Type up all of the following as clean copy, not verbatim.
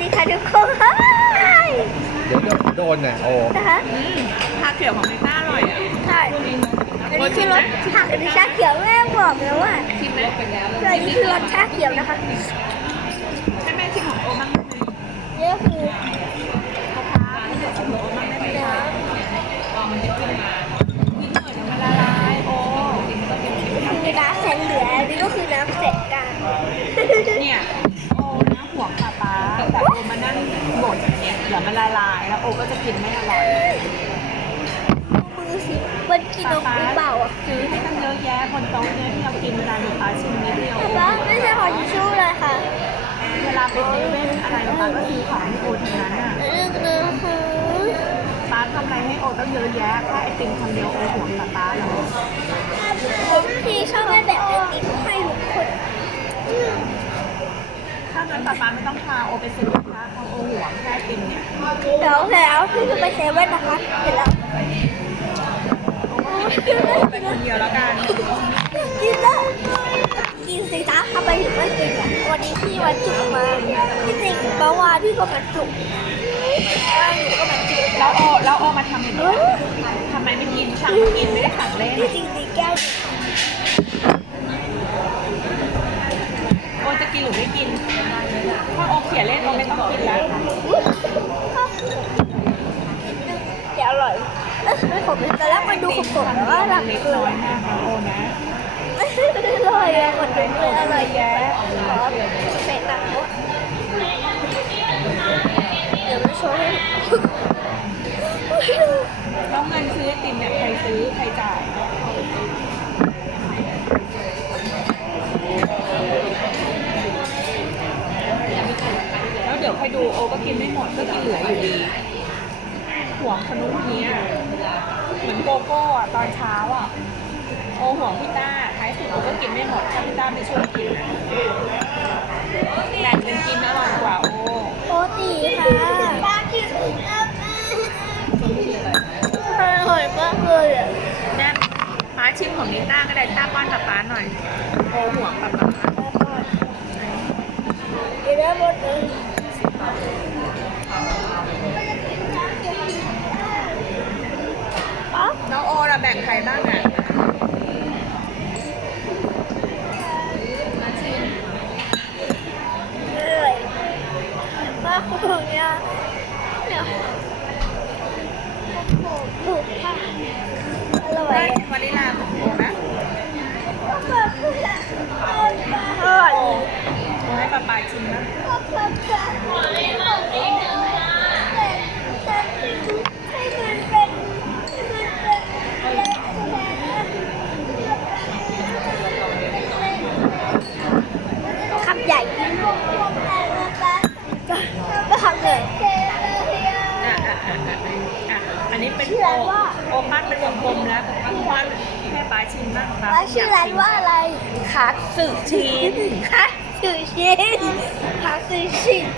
ดีค่ะทุกคนเดี๋ยวโดนน่ะโอ้นะคะชาเขียวของลิต้าอร่อยอ่ะใช่อันนี้คือรสผักอันนี้ชาเขียวแม่บอกแล้วว่าชิมไหมอันนี้คือรสชาเขียวนะคะให้แม่ชิมของโอบ้างไหมนี่ก็คือชิมของโอบ้างได้ไหมน้นิดหน่อยเดี๋ยวมันละลายโอำคือน้ำแสนเหลืออันนี้ก็คือน้ำแสนกลางเนี่ยโอนะห่วงป๊าแต่โอมานั่งบดเนี่ยเดี๋ยวมันละลายแล้วโอก็จะกินไม่อร่อยมือสิมันกินนมหรือเปล่าอ่ะซื้อให้ตั้งเยอะแยะบนโต๊ะเนี่ยที่เรากินกันป๊าชิมนิดเดียวป๊าไม่ใช่ของทิชชู่เลยค่ะเวลาไปเซเว่นอะไรป๊าก็ซื้อของให้โอทั้งนั้นอ่ะเรื่องนึงคือป๊าทำอะไรให้โอตั้งเยอะแยะแค่ไอติมคำเดียวโอห่วงป๊าเหรอผมที่ชอบแม่แบบไอติมให้ทุกคนถ้างั้นป๊าไม่ต้องพาโอไปซื้อนะคะเพราะโอห่วงแค่ไอติมเนี่ยเดี๋ยวแล้วพี่จะไปเซเว่นนะคะเสร็จแล้วไปคนเดียวแล้วกันกินแล้วกินสิจ๊ะทำไมถึงไม่กินอ่ะวันนี้พี่วันจุกมาที่จริงเมื่อวานพี่ก็มาจุกวันหนูก็มาจุกแล้วโอมาทำอย่างนี้ทำไมไม่กินสั่งมากินไม่ได้สั่งเล่นที่จริงมีแก้วโอจะกินหรือไม่กินถ้าโอเขียนเล่นโอไม่ต้องกินแล้วเดี๋ยวอร่อยไม่ขมแต่แล้วมันดูขมๆแต่ว่าหลังเล็กเกลืน้ออยมากนะโอนะอร่อยอะคนดูเลยอร่อยแย่ขอเสร็จแล้วเดี๋ยวมาโชว์ให้แล้วเงินซื้อไอติมเนี่ยใครซื้อใครจ่ายแล้วเดี๋ยวใครดูโอก็กินไม่หมดก็กินเหลืออยู่ดีห่วงขนมนี้เหมือนโกโก้อะตอนเช้าอ่ะโอห่วงพี่ต้าท้ายสุดโอก็กินไม่หมดถ้าพี่ต้าไม่ช่วยกินนะแบ่งกันกินอร่อยกว่าโอโอตีค่ะป้ากินอร่อยมากเลยอ่ะแม่ป้าชิมของนิต้าก็ได้ต้าป้อนป๊าหน่อยโอห่วงป๊ากินได้หมดเลยป๊าน้องโอเราแบ่งใครบ้างอ่ะมาชิมอร่อยมากเลยเนี่ยเนี่ยถูกค่ะอร่อยวานิลาของโอนะอร่อยโอให้ป๊าชิมนะคำใหญ่ก็ทำเลยอันนี้เป็นโอปั้นเป็นวงกลมแล้วปั้นให้ป๊าชิมบ้างป๊าแล้วชื่อร้านว่าอะไรคัตสึชีสคัตสึชินคัตสึชิน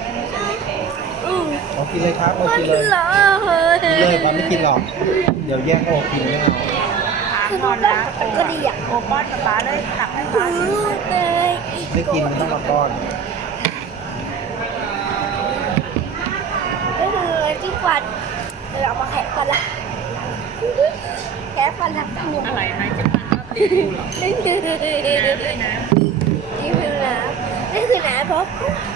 เอากินเลยครับเอามันกินเลยเหรอเฮ้ยกินเลยปั๊มไม่กินหรอก เดี๋ยวแย่งโอกินไม่เอาคือดูได้ก็ดีอ่ะโอป้อนป๊าเลยตักให้ป๊าชิมเลยอีกไม่กินมันต้องมาป้อนก็คือที่ฟันเอามาแคะฟันละแคะฟันละทวงอะไรไหมจะมันก็ติดอยู่หรอนี่คือน้ำด้วยนะนี่คือน้ำนี่คือน้ำเพราะ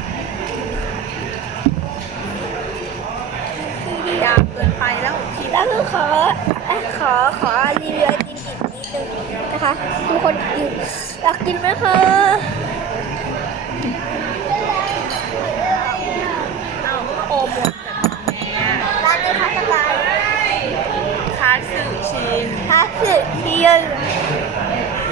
ยาวเกินไปแล้วคิดแล้วคือขอรีวิวไอติมอีกนิดนึงนะคะทุกคนอยากกินไหมคะเอ้าโอหมดแต่แม่ร้านนี้ค่ะสกายคัตสึชีสคัตสึเชียน